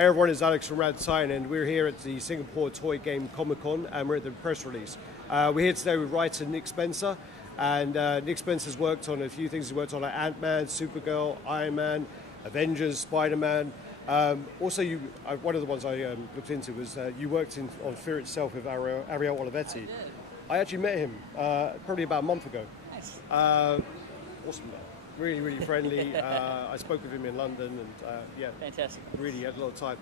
Hey everyone, it's Alex from RaddTitan, and we're here at the Singapore Toy Game Comic Con, and we're at the press release. We're here today with writer Nick Spencer, and Nick Spencer's worked on a few things. He worked on like Ant-Man, Supergirl, Iron Man, Avengers, Spider-Man. Also, one of the ones I looked into was you worked on Fear Itself with Ariel Olivetti. I actually met him probably about a month ago. Nice. Awesome. Really, really friendly. I spoke with him in London, and yeah, Fantastic. Really had a lot of time.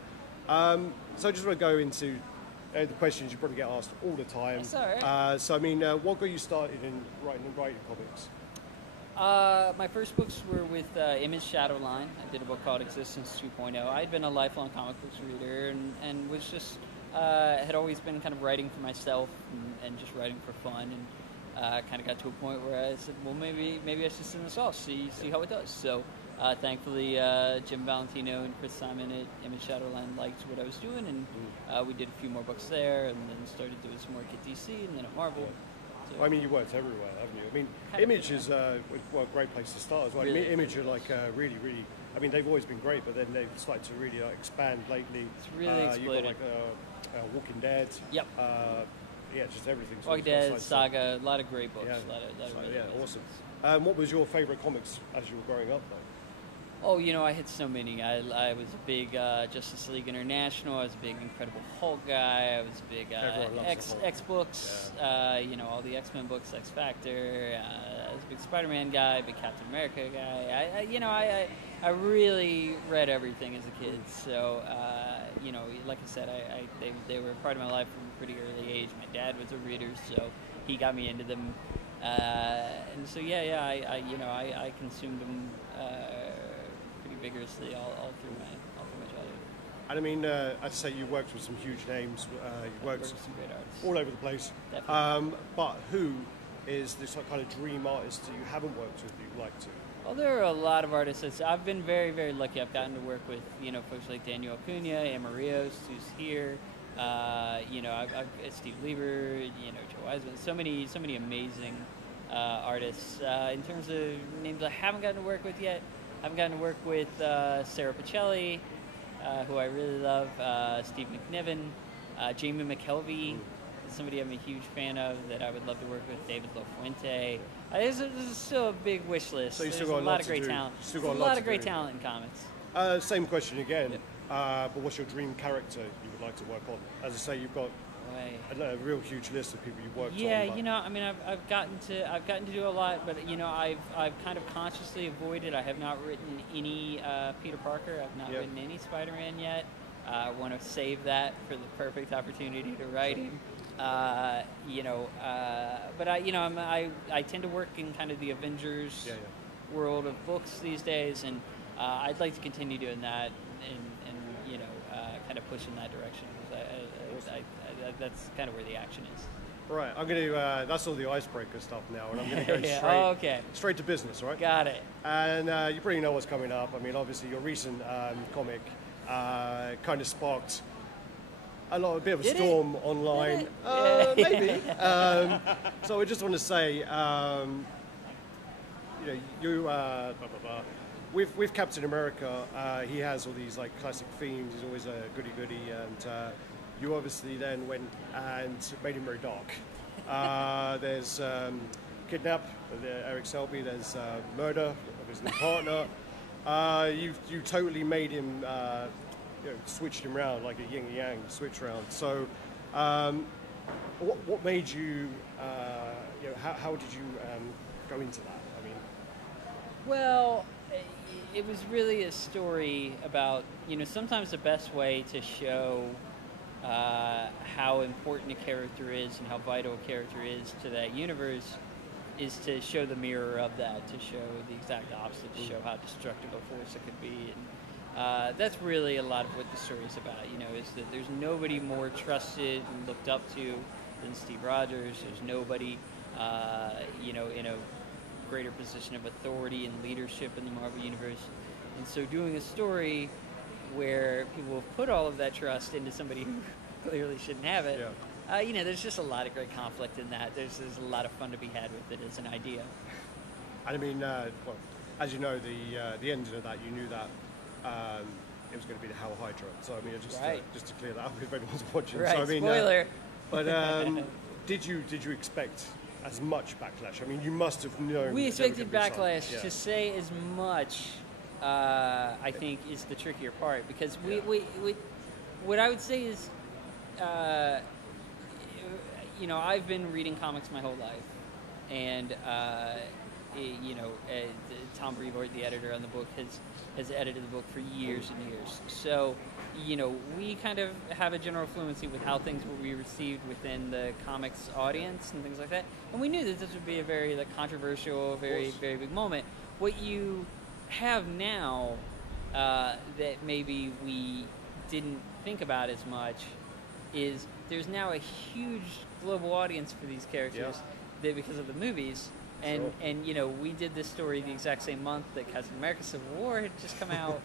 So I just want to go into the questions you probably get asked all the time. That's all right. So I mean, what got you started in writing comics? My first books were with Image Shadowline. I did a book called Existence 2.0. I had been a lifelong comic books reader and was just had always been kind of writing for myself and just writing for fun, and kind of got to a point where I said, well, maybe I should send this off, see how it does. So thankfully, Jim Valentino and Chris Simon at Image Shadowline liked what I was doing, and we did a few more books there, and then started doing some work at DC, and then at Marvel. So, I mean, you worked everywhere, haven't you? I mean, Image is a great place to start as well. Really, Image are like really, really. I mean, they've always been great, but then they've started to really expand lately. It's really exploded. You've got like Walking Dead. Yep. Yeah, just everything. Walking Dead, Saga, a lot of great books. Yeah, Really awesome. What was your favorite comics as you were growing up, though? Oh, I had so many. I was a big Justice League International. I was a big Incredible Hulk guy. I was a big X books. Yeah. All the X-Men books, X Factor. I was a big Spider-Man guy, big Captain America guy. I really read everything as a kid. So like I said, they were a part of my life from a pretty early age. My dad was a reader, so he got me into them. And so I consumed them vigorously all through my childhood. And I mean, I'd say you worked with some huge names. You worked with some great artists all over the place. But who is this kind of dream artist that you haven't worked with that you'd like to? Well, there are a lot of artists. I've been very, very lucky. I've gotten to work with folks like Daniel Acuna, Amarios, who's here. I've Steve Lieber, Joe Wiseman. So many amazing artists. In terms of names I haven't gotten to work with yet, I've gotten to work with Sarah Pacelli, who I really love, Steve McNiven, Jamie McKelvey, somebody I'm a huge fan of that I would love to work with, David LaFuente. This is still a big wish list. So you still There's got a lot of great talent. There's a lot of great talent in comics. Same question again, Yep. But what's your dream character you would like to work on? As I say, you've got a real huge list of people you've worked on. Yeah, I mean, I've gotten to do a lot, but I've kind of consciously avoided. I have not written any Peter Parker. I've not written any Spider-Man yet. I want to save that for the perfect opportunity to write him. But I tend to work in kind of the Avengers world of books these days, and I'd like to continue doing that and kind of push in that direction. That's kind of where the action is. Right, I'm going to. That's all the icebreaker stuff now, and I'm going to go straight to business, right? Got it. And you probably know what's coming up. I mean, obviously, your recent comic kind of sparked a bit of a storm online. Maybe. So I just want to say, with Captain America, he has all these like classic themes. He's always a goody, and you obviously then went and made him very dark. There's kidnap, Eric Selby. There's murder of his new partner. You totally made him. Switched him around like a yin and yang switch round. So, what made you? How did you go into that? I mean, well, it was really a story about sometimes the best way to show how important a character is and how vital a character is to that universe is to show the mirror of that, to show the exact opposite, to show how destructive a force it could be. And that's really a lot of what the story is about, is that there's nobody more trusted and looked up to than Steve Rogers. There's nobody, in a greater position of authority and leadership in the Marvel Universe. And so doing a story where people have put all of that trust into somebody who clearly shouldn't have it, there's just a lot of great conflict in that. There's a lot of fun to be had with it as an idea. I mean, as you know, the ending of that, you knew that it was going to be the Hell Hydra. So I mean, Right. just to clear that up if anyone's watching. Right, So, I mean, spoiler. But did you expect as much backlash? I mean, you must have known. We that there expected were gonna be some. backlash. Yeah. To say as much, I think, is the trickier part, because we what I would say is, you know, I've been reading comics my whole life, and you know, Tom Brevoort, the editor on the book, has edited the book for years and years. So, you know, we kind of have a general fluency with how things will be received within the comics audience and things like that. And we knew that this would be a very controversial, very big moment. What you have now that maybe we didn't think about as much is there's now a huge global audience for these characters that because of the movies. And Sure. and you know, we did this story the exact same month that Captain America: Civil War had just come out.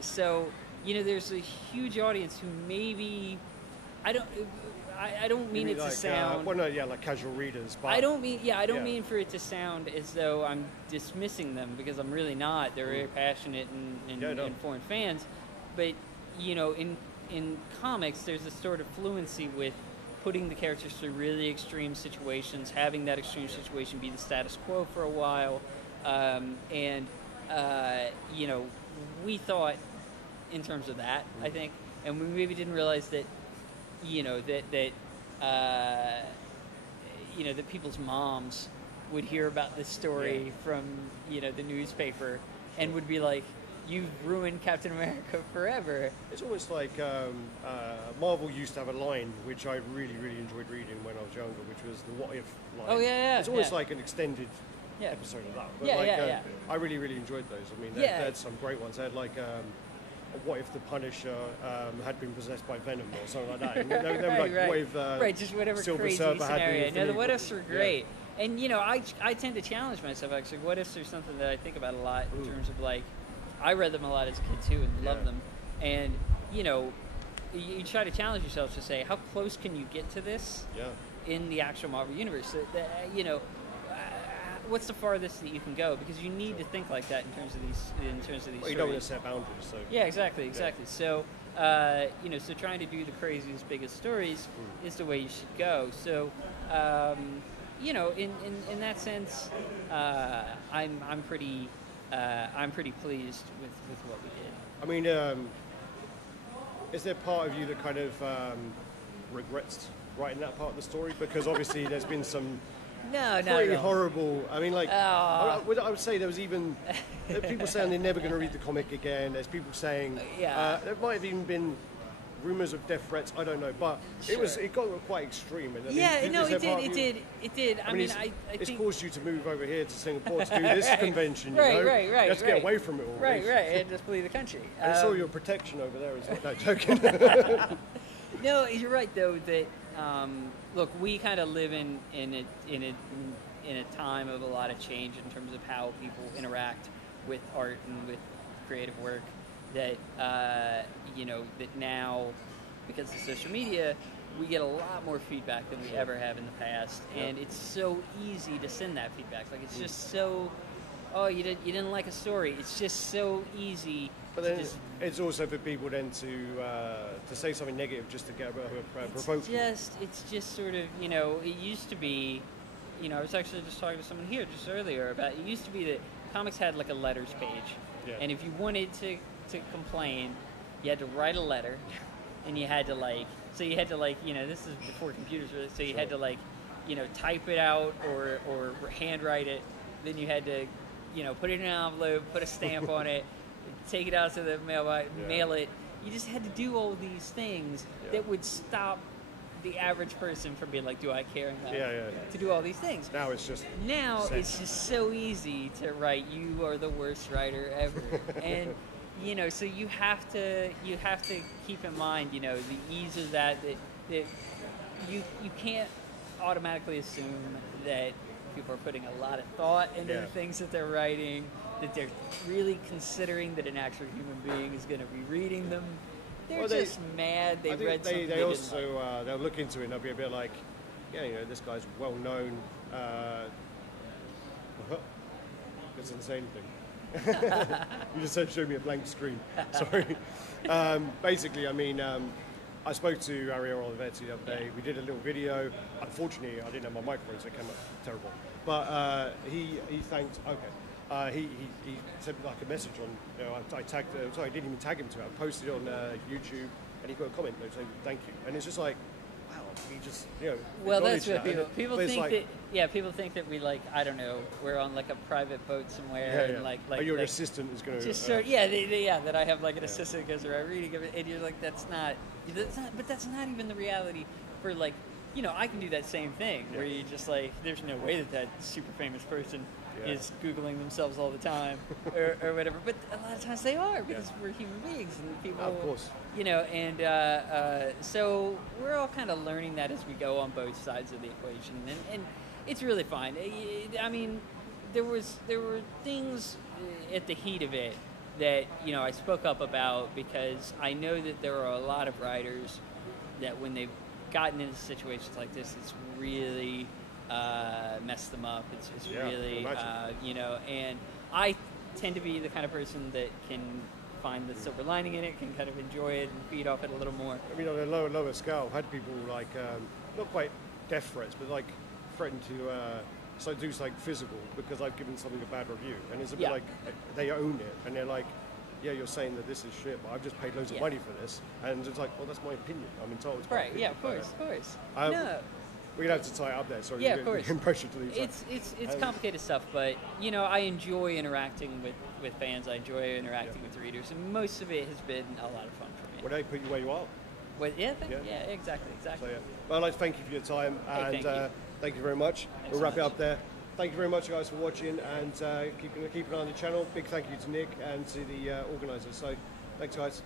So you know, there's a huge audience who maybe I don't mean it to sound. Well, no, yeah, like casual readers. But I don't mean for it to sound as though I'm dismissing them, because I'm really not. They're very passionate and informed fans. But you know, in comics, there's a sort of fluency with putting the characters through really extreme situations, having that extreme situation be the status quo for a while, and you know, we thought in terms of that, I think, and we maybe didn't realize that, you know, that you know, that people's moms would hear about this story from, you know, the newspaper and would be like, "You've ruined Captain America forever." It's almost like Marvel used to have a line which I really enjoyed reading when I was younger, which was the "What If" line. Oh yeah. It's almost like an extended episode of that. But I really enjoyed those. I mean, they had some great ones. They had like what if the Punisher had been possessed by Venom or something like that? And they were like, what if just whatever Silver crazy Surfer had scenario. the No, the what ifs Infinity are great. And you know, I tend to challenge myself actually. What ifs are something that I think about a lot in terms of like, I read them a lot as a kid too and loved them. And you know, you try to challenge yourself to say, how close can you get to this in the actual Marvel universe? So you know, what's the farthest that you can go? Because you need to think like that in terms of these. Well, you don't want to set boundaries. So yeah, exactly. So you know, so trying to do the craziest, biggest stories is the way you should go. So you know, in that sense, I'm pretty pleased with what we did. I mean, is there part of you that kind of regrets writing that part of the story? Because obviously there's been some pretty horrible. I mean, like I would say there was even people saying they're never going to read the comic again. There's people saying there might have even been rumors of death threats. I don't know, but it got quite extreme. And, it did. I mean, it's think caused you to move over here to Singapore to do this convention. You know? Right. You have to get away from it all. Right, and just flee the country. I saw your protection over there as well. No, joking. No, you're right though that look, we kind of live in a time of a lot of change in terms of how people interact with art and with creative work. That you know, that now because of social media, we get a lot more feedback than we ever have in the past, and it's so easy to send that feedback. Like it's just so, you didn't like a story. It's just so easy. But then it's also for people then to say something negative just to get provoked. It's just sort of, you know, it used to be, you know, I was actually just talking to someone here just earlier about, it used to be that comics had like a letters page, and if you wanted to complain, you had to write a letter, and you had to you know, this is before computers really, so you had to you know, type it out or handwrite it, then you had to, you know, put it in an envelope, put a stamp on it, take it out to the mailbox, mail it. You just had to do all these things that would stop the average person from being like, do I care enough to do all these things? Now it's just it's just so easy to write, you are the worst writer ever. And you know, so you have to keep in mind, you know, the ease of that you can't automatically assume that people are putting a lot of thought into the things that they're writing, that they're really considering that an actual human being is going to be reading them. They're just mad they read something. They also they'll look into it and they'll be a bit like, yeah, you know, this guy's well known. Doesn't say anything. You just said show me a blank screen. Sorry. Basically, I mean, I spoke to Ariel Olivetti the other day. We did a little video. Unfortunately, I didn't have my microphone, so it came up terrible. But he thanked. Okay. He sent me like a message on. You know, I tagged. Sorry, I didn't even tag him to it. I posted it on YouTube, and he got a comment saying thank you. And it's just like, wow, he just Well, that's what people think like, that. Yeah, people think that we like, I don't know, we're on like a private boat somewhere, and like your like, assistant is going to just that I have like an assistant that goes around reading it, and you're like, that's not, but that's not even the reality for like, I can do that same thing where you just like, there's no way that super famous person is Googling themselves all the time or whatever, but a lot of times they are because we're human beings and people, of course, and so we're all kind of learning that as we go on both sides of the equation, and it's really fun. I mean, there were things at the heat of it that I spoke up about because I know that there are a lot of writers that when they've gotten into situations like this, it's really messed them up. It's really and I tend to be the kind of person that can find the silver lining in it, can kind of enjoy it and feed off it a little more. I mean, on a lower scale, I've had people like not quite death threats, but like threaten to do something physical because I've given something a bad review, and it's a bit like they own it, and they're like, yeah, you're saying that this is shit, but I've just paid loads of money for this, and it's like, well, that's my opinion. I'm entitled to my opinion. Yeah, of course. No. We're gonna have to tie it up there. Sorry, of course. Pressure to leave. It's complicated stuff, but I enjoy interacting with fans. I enjoy interacting with readers, and most of it has been a lot of fun for me. Well, they put you where you are. Well, exactly. So, well, I'd like to thank you for your time, and thank you very much. Thanks we'll so wrap it much. up there. Thank you very much, guys, for watching, and keep an eye on the channel. Big thank you to Nick and to the organisers. So, thanks, guys.